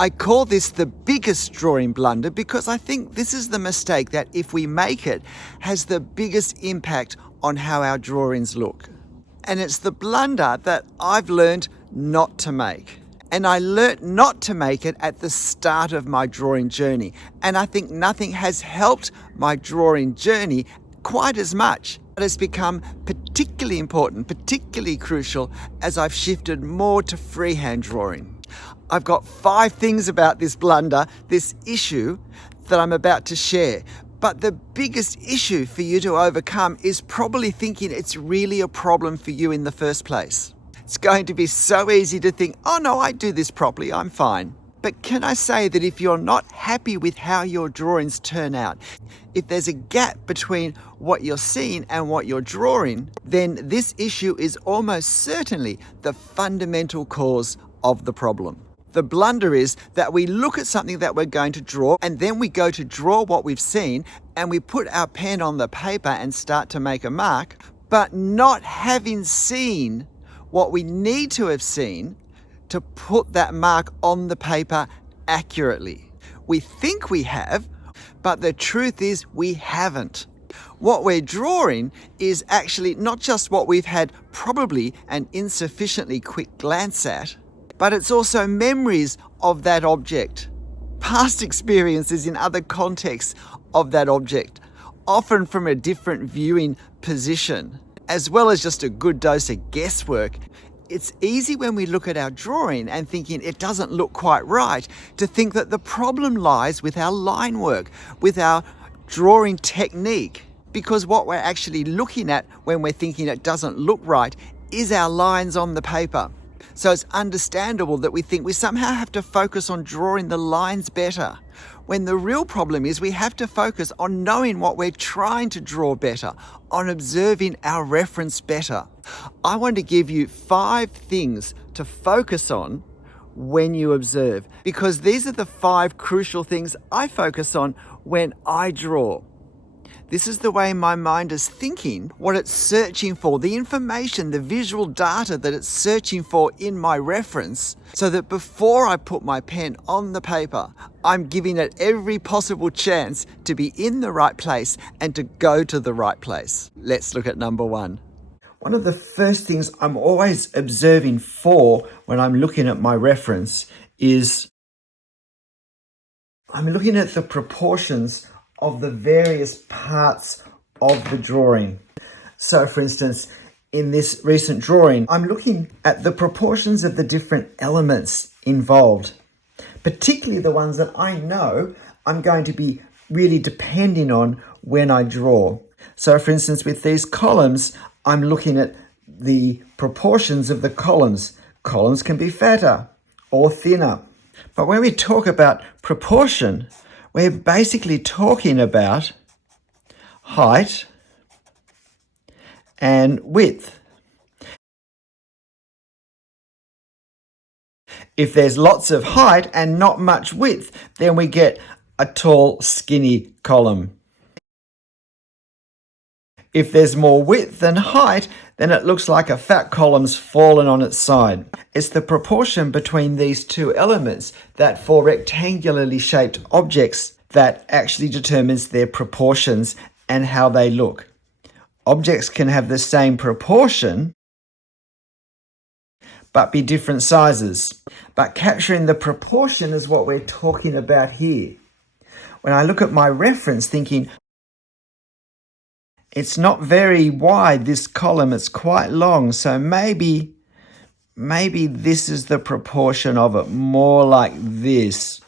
I call this the biggest drawing blunder because I think this is the mistake that, if we make it, has the biggest impact on how our drawings look. And it's the blunder that I've learned not to make. And I learnt not to make it at the start of my drawing journey. And I think nothing has helped my drawing journey quite as much. It has become particularly important, particularly crucial, as I've shifted more to freehand drawing. I've got 5 things about this blunder, this issue, that I'm about to share. But the biggest issue for you to overcome is probably thinking it's really a problem for you in the first place. It's going to be so easy to think, oh no, I do this properly, I'm fine. But can I say that if you're not happy with how your drawings turn out, if there's a gap between what you're seeing and what you're drawing, then this issue is almost certainly the fundamental cause of the problem. The blunder is that we look at something that we're going to draw, and then we go to draw what we've seen, and we put our pen on the paper and start to make a mark, but not having seen what we need to have seen to put that mark on the paper accurately. We think we have, but the truth is we haven't. What we're drawing is actually not just what we've had probably an insufficiently quick glance at, but it's also memories of that object, past experiences in other contexts of that object, often from a different viewing position, as well as just a good dose of guesswork. It's easy when we look at our drawing and thinking it doesn't look quite right to think that the problem lies with our line work, with our drawing technique, because what we're actually looking at when we're thinking it doesn't look right is our lines on the paper. So it's understandable that we think we somehow have to focus on drawing the lines better, when the real problem is we have to focus on knowing what we're trying to draw better, on observing our reference better. I want to give you 5 things to focus on when you observe, because these are the 5 crucial things I focus on when I draw. This is the way my mind is thinking, what it's searching for, the information, the visual data that it's searching for in my reference, so that before I put my pen on the paper, I'm giving it every possible chance to be in the right place and to go to the right place. Let's look at number 1. One of the first things I'm always observing for when I'm looking at my reference is I'm looking at the proportions of the various parts of the drawing. So for instance, in this recent drawing, I'm looking at the proportions of the different elements involved, particularly the ones that I know I'm going to be really depending on when I draw. So for instance, with these columns, I'm looking at the proportions of the columns. Columns can be fatter or thinner. But when we talk about proportion, we're basically talking about height and width. If there's lots of height and not much width, then we get a tall, skinny column. If there's more width than height, then it looks like a fat column's fallen on its side. It's the proportion between these 2 elements that, for rectangularly shaped objects, that actually determines their proportions and how they look. Objects can have the same proportion, but be different sizes. But capturing the proportion is what we're talking about here. When I look at my reference thinking, it's not very wide, this column, it's quite long, so maybe this is the proportion of it, more like this.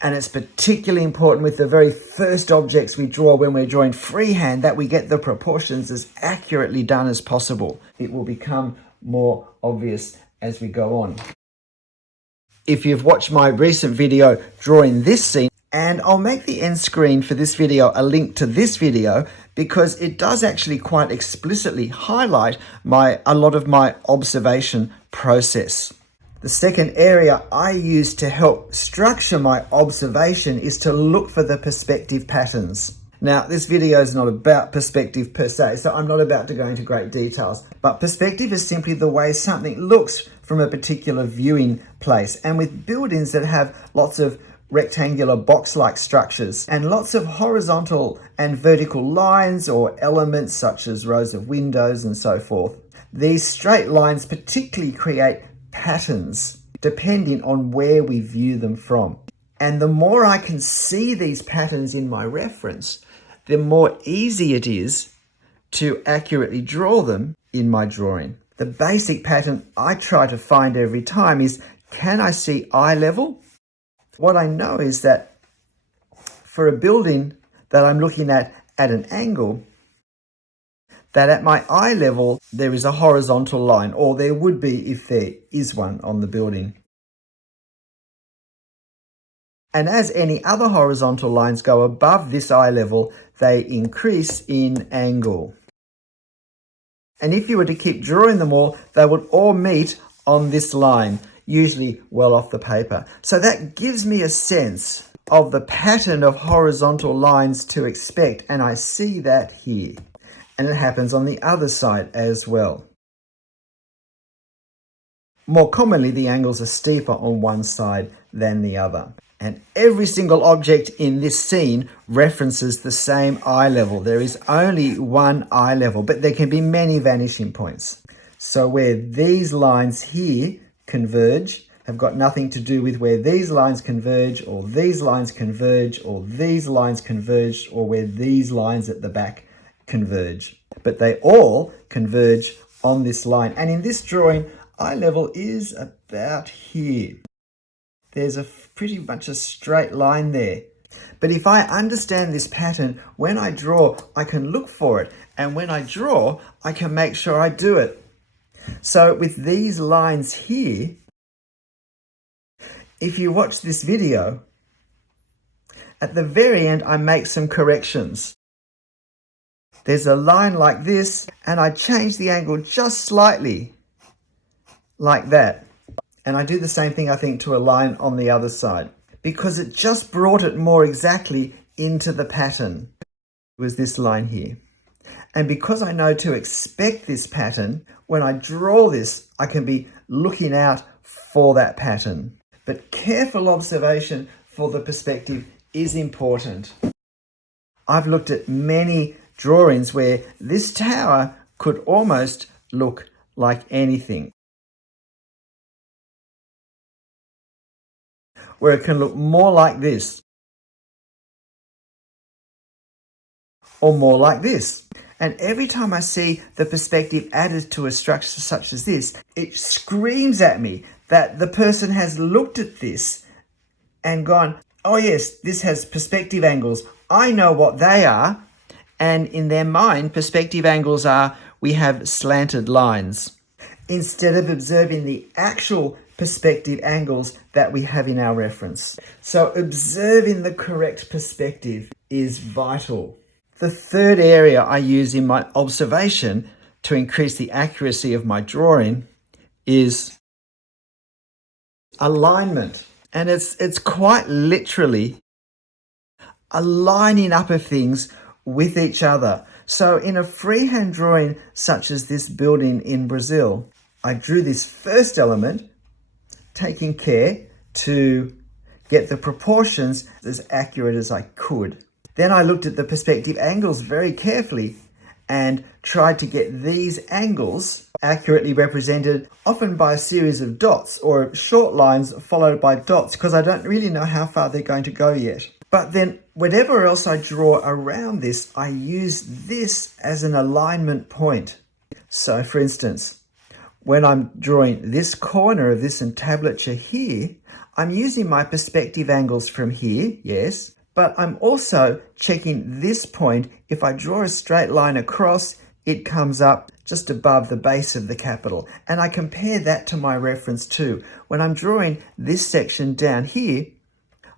And it's particularly important with the very first objects we draw when we're drawing freehand that we get the proportions as accurately done as possible. It will become more obvious as we go on. If you've watched my recent video drawing this scene, and I'll make the end screen for this video a link to this video because it does actually quite explicitly highlight a lot of my observation process. The second area I use to help structure my observation is to look for the perspective patterns. Now, this video is not about perspective per se, so I'm not about to go into great details, but perspective is simply the way something looks from a particular viewing place. And with buildings that have lots of rectangular box-like structures and lots of horizontal and vertical lines or elements such as rows of windows and so forth, these straight lines particularly create patterns depending on where we view them from. And the more I can see these patterns in my reference, the more easy it is to accurately draw them in my drawing. The basic pattern I try to find every time is, can I see eye level? What I know is that for a building that I'm looking at an angle, that at my eye level there is a horizontal line, or there would be if there is one on the building. And as any other horizontal lines go above this eye level, they increase in angle. And if you were to keep drawing them all, they would all meet on this line, usually well off the paper. So that gives me a sense of the pattern of horizontal lines to expect, and I see that here. And it happens on the other side as well. More commonly, the angles are steeper on one side than the other. And every single object in this scene references the same eye level. There is only one eye level, but there can be many vanishing points. So where these lines here converge have got nothing to do with where these lines converge, or these lines converge, or these lines converge, or where these lines at the back converge. But they all converge on this line. And in this drawing, eye level is about here. There's a pretty much a straight line there. But if I understand this pattern, when I draw, I can look for it. And when I draw, I can make sure I do it. So with these lines here, if you watch this video, at the very end, I make some corrections. There's a line like this, and I change the angle just slightly, like that. And I do the same thing, I think, to a line on the other side, because it just brought it more exactly into the pattern. It was this line here. And because I know to expect this pattern, when I draw this, I can be looking out for that pattern. But careful observation for the perspective is important. I've looked at many drawings where this tower could almost look like anything, where it can look more like this or more like this. And every time I see the perspective added to a structure such as this, it screams at me that the person has looked at this and gone, oh yes, this has perspective angles. I know what they are. And in their mind, perspective angles are, we have slanted lines, instead of observing the actual perspective angles that we have in our reference. So observing the correct perspective is vital. The third area I use in my observation to increase the accuracy of my drawing is alignment. And it's quite literally a lining up of things with each other. So in a freehand drawing such as this building in Brazil, I drew this first element, taking care to get the proportions as accurate as I could. Then I looked at the perspective angles very carefully and tried to get these angles accurately represented, often by a series of dots or short lines followed by dots, because I don't really know how far they're going to go yet. But then whatever else I draw around this, I use this as an alignment point. So for instance, when I'm drawing this corner of this entablature here, I'm using my perspective angles from here, yes, but I'm also checking this point. If I draw a straight line across, it comes up just above the base of the capital. And I compare that to my reference too. When I'm drawing this section down here,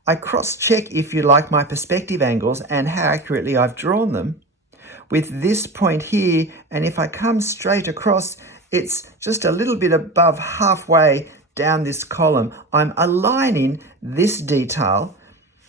I cross-check, if you like, my perspective angles and how accurately I've drawn them with this point here. And if I come straight across, it's just a little bit above halfway down this column. I'm aligning this detail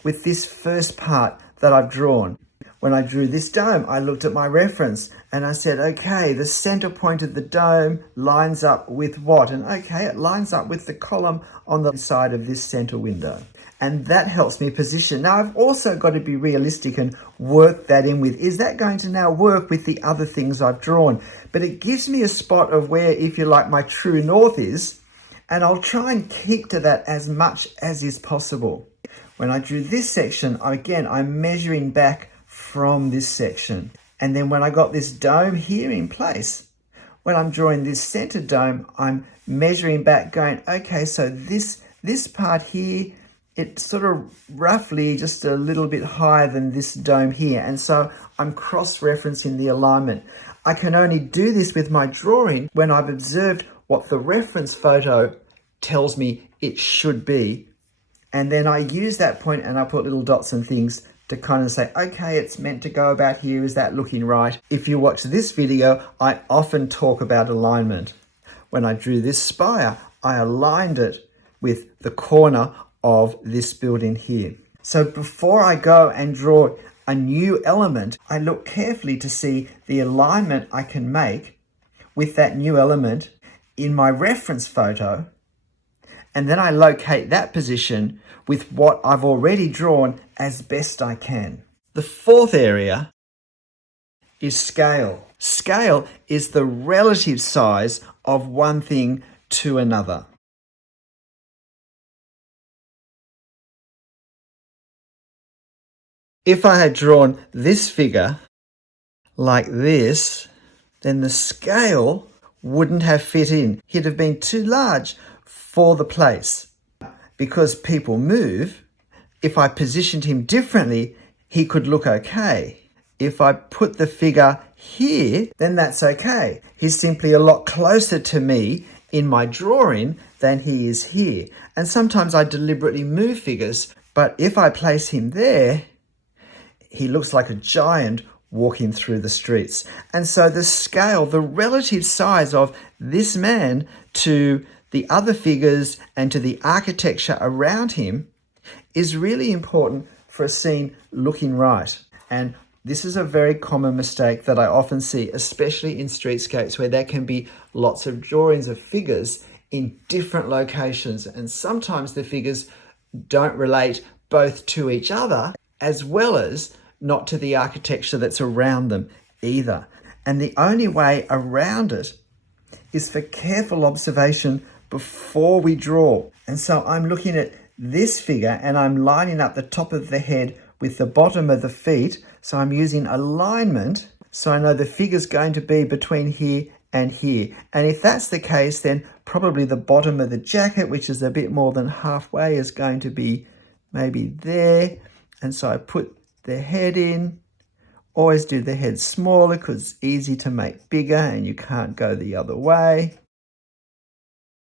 with this first part that I've drawn. When I drew this dome, I looked at my reference and I said, okay, the center point of the dome lines up with what? And okay, it lines up with the column on the side of this center window. And that helps me position. Now, I've also got to be realistic and work that in with, is that going to now work with the other things I've drawn? But it gives me a spot of where, if you like, my true north is, and I'll try and keep to that as much as is possible. When I drew this section, again, I'm measuring back from this section. And then when I got this dome here in place, when I'm drawing this center dome, I'm measuring back going, okay, so this part here, it's sort of roughly just a little bit higher than this dome here. And so I'm cross-referencing the alignment. I can only do this with my drawing when I've observed what the reference photo tells me it should be. And then I use that point and I put little dots and things to kind of say, okay, it's meant to go about here. Is that looking right? If you watch this video, I often talk about alignment. When I drew this spire, I aligned it with the corner of this building here. So before I go and draw a new element, I look carefully to see the alignment I can make with that new element in my reference photo. And then I locate that position with what I've already drawn as best I can. The fourth area is scale. Scale is the relative size of one thing to another. If I had drawn this figure like this, then the scale wouldn't have fit in. He'd have been too large for the place. Because people move, if I positioned him differently, he could look okay. If I put the figure here, then that's okay. He's simply a lot closer to me in my drawing than he is here. And sometimes I deliberately move figures, but if I place him there, he looks like a giant walking through the streets. And so the scale, the relative size of this man to the other figures and to the architecture around him is really important for a scene looking right. And this is a very common mistake that I often see, especially in streetscapes where there can be lots of drawings of figures in different locations. And sometimes the figures don't relate both to each other as well as not to the architecture that's around them either. And the only way around it is for careful observation before we draw. And so I'm looking at this figure and I'm lining up the top of the head with the bottom of the feet. So I'm using alignment so I know the figure's going to be between here and here. And if that's the case, then probably the bottom of the jacket, which is a bit more than halfway, is going to be maybe there. And so I put the head in. Always do the head smaller because it's easy to make bigger and you can't go the other way.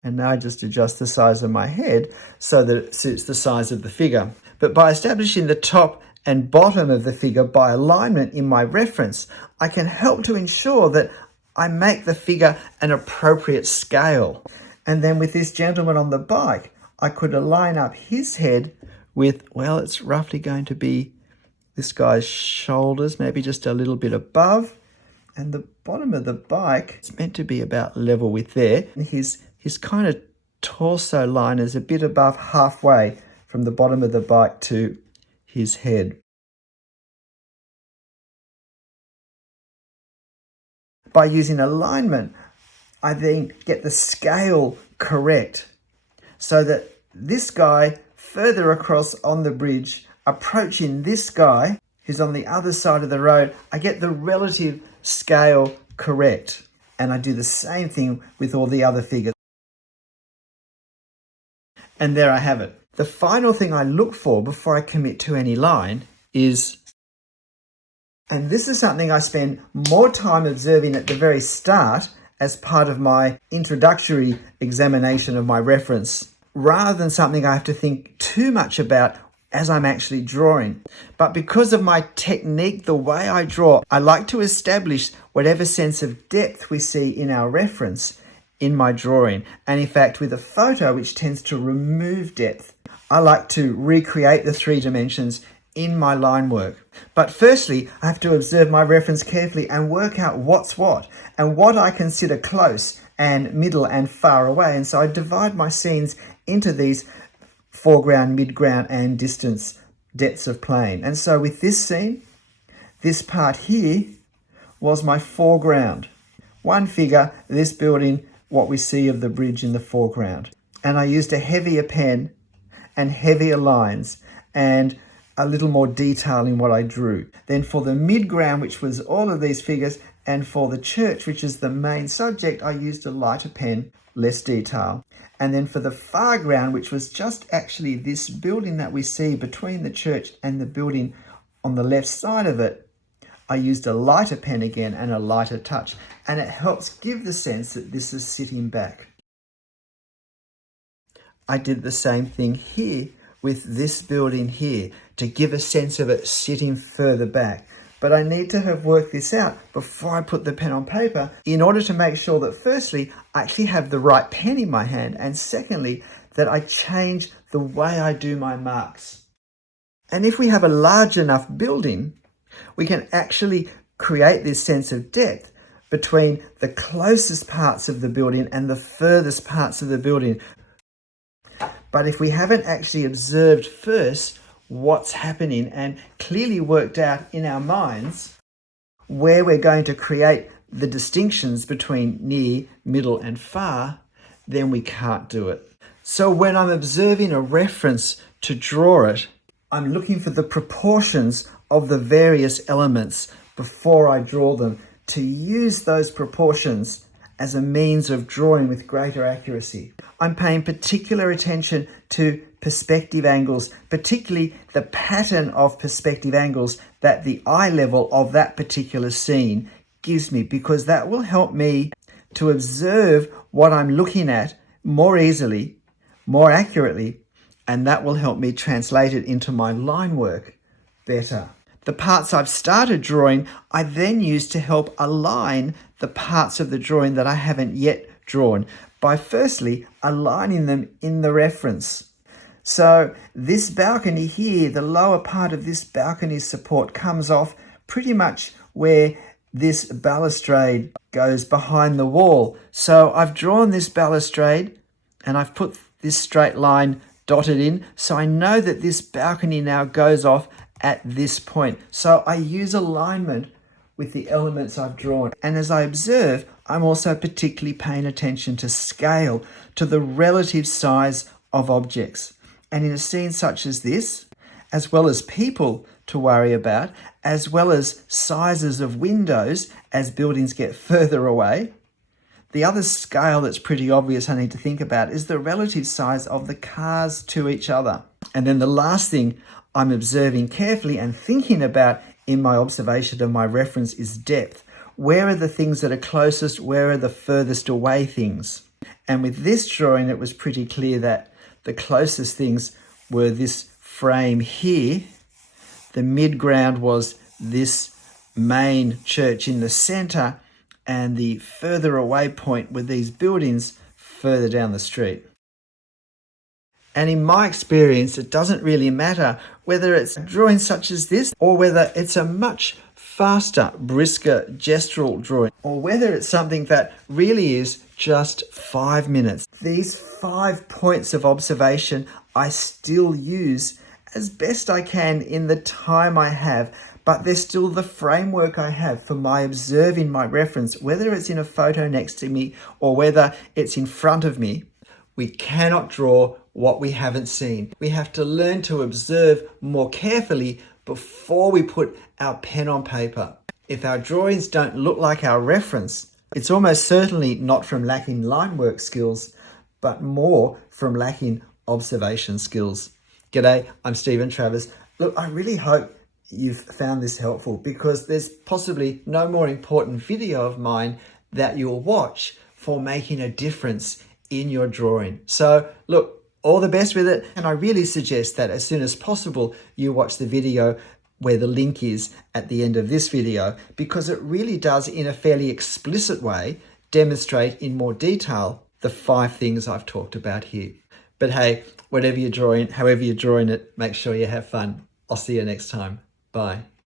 And now I just adjust the size of my head so that it suits the size of the figure. But by establishing the top and bottom of the figure by alignment in my reference, I can help to ensure that I make the figure an appropriate scale. And then with this gentleman on the bike, I could align up his head with, well, it's roughly going to be this guy's shoulders, maybe just a little bit above. And the bottom of the bike, it's meant to be about level with there. And his kind of torso line is a bit above halfway from the bottom of the bike to his head. By using alignment, I then get the scale correct so that this guy further across on the bridge approaching this guy who's on the other side of the road, I get the relative scale correct. And I do the same thing with all the other figures. And there I have it. The final thing I look for before I commit to any line is, and this is something I spend more time observing at the very start as part of my introductory examination of my reference, rather than something I have to think too much about as I'm actually drawing. But because of my technique, the way I draw, I like to establish whatever sense of depth we see in our reference in my drawing. And in fact, with a photo which tends to remove depth, I like to recreate the 3 dimensions in my line work. But firstly, I have to observe my reference carefully and work out what's what and what I consider close and middle and far away. And so I divide my scenes into these foreground, midground and distance depths of plane. And so with this scene, this part here was my foreground. One figure, this building, what we see of the bridge in the foreground. And I used a heavier pen and heavier lines and a little more detail in what I drew. Then for the midground, which was all of these figures, and for the church, which is the main subject, I used a lighter pen, less detail. And then for the foreground, which was just actually this building that we see between the church and the building on the left side of it, I used a lighter pen again and a lighter touch. And it helps give the sense that this is sitting back. I did the same thing here with this building here to give a sense of it sitting further back. But I need to have worked this out before I put the pen on paper in order to make sure that firstly, I actually have the right pen in my hand, and secondly, that I change the way I do my marks. And if we have a large enough building, we can actually create this sense of depth between the closest parts of the building and the furthest parts of the building. But if we haven't actually observed first what's happening and clearly worked out in our minds where we're going to create the distinctions between near, middle and far, then we can't do it. So when I'm observing a reference to draw it, I'm looking for the proportions of the various elements before I draw them to use those proportions as a means of drawing with greater accuracy. I'm paying particular attention to perspective angles, particularly the pattern of perspective angles that the eye level of that particular scene gives me, because that will help me to observe what I'm looking at more easily, more accurately, and that will help me translate it into my line work better. The parts I've started drawing, I then use to help align the parts of the drawing that I haven't yet drawn by firstly aligning them in the reference. So this balcony here, the lower part of this balcony support comes off pretty much where this balustrade goes behind the wall. So I've drawn this balustrade and I've put this straight line dotted in. So I know that this balcony now goes off at this point. So I use alignment with the elements I've drawn. And as I observe, I'm also particularly paying attention to scale, to the relative size of objects. And in a scene such as this, as well as people to worry about, as well as sizes of windows as buildings get further away, the other scale that's pretty obvious I need to think about is the relative size of the cars to each other. And then the last thing I'm observing carefully and thinking about in my observation of my reference is depth. Where are the things that are closest? Where are the furthest away things? And with this drawing, it was pretty clear that the closest things were this frame here. The midground was this main church in the center, and the further away point were these buildings further down the street. And in my experience, it doesn't really matter whether it's a drawing such as this or whether it's a much faster, brisker gestural drawing, or whether it's something that really is just 5 minutes. These 5 points of observation I still use as best I can in the time I have, but they're still the framework I have for my observing my reference, whether it's in a photo next to me or whether it's in front of me. We cannot draw what we haven't seen. We have to learn to observe more carefully before we put our pen on paper. If our drawings don't look like our reference, it's almost certainly not from lacking line work skills, but more from lacking observation skills. G'day, I'm Stephen Travers. Look, I really hope you've found this helpful, because there's possibly no more important video of mine that you'll watch for making a difference in your drawing. So look, all the best with it. And I really suggest that as soon as possible, you watch the video where the link is at the end of this video, because it really does, in a fairly explicit way, demonstrate in more detail the 5 things I've talked about here. But hey, whatever you're drawing, however you're drawing it, make sure you have fun. I'll see you next time. Bye.